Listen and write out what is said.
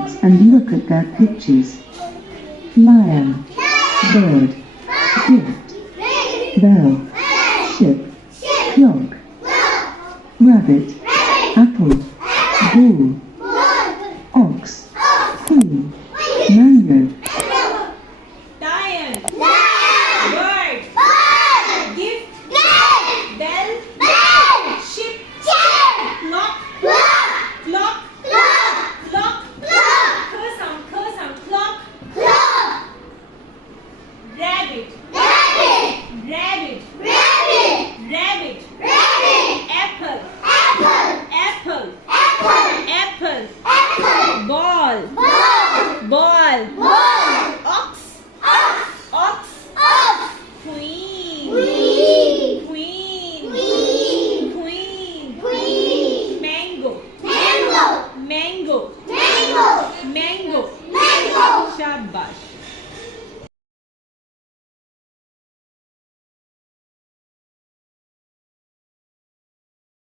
and look at their pictures. Lion, bird, gift, bell, ship, clock, rabbit, apple, bull, ox, queen, mango. Lion, bird, gift, bell, ship, clock, clock, Khasam, clock, rabbit, apple, ball, ox, queen, mango, shabash.